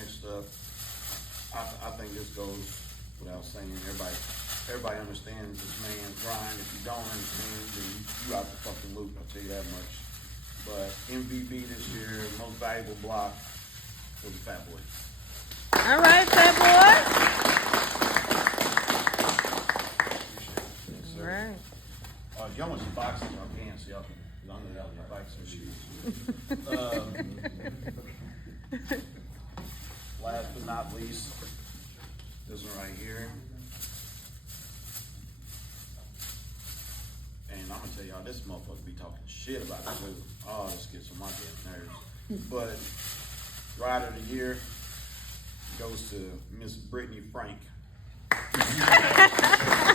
next up, I think this goes without saying. Everybody understands this man's grind. If you don't understand, then you out the fucking loop. I'll tell you that much. But MVP this year, most valuable block was the Fat Boy. All right, Fat Boy. Yes, All right. If y'all want some boxes, I can, so y'all can. I know y'all get bikes or shoes. Last but not least, this one right here. And I'm gonna tell y'all, this motherfucker be talking shit about it too. Oh, this gets on my damn nerves. But Rider of the Year goes to Miss Brittany Frank.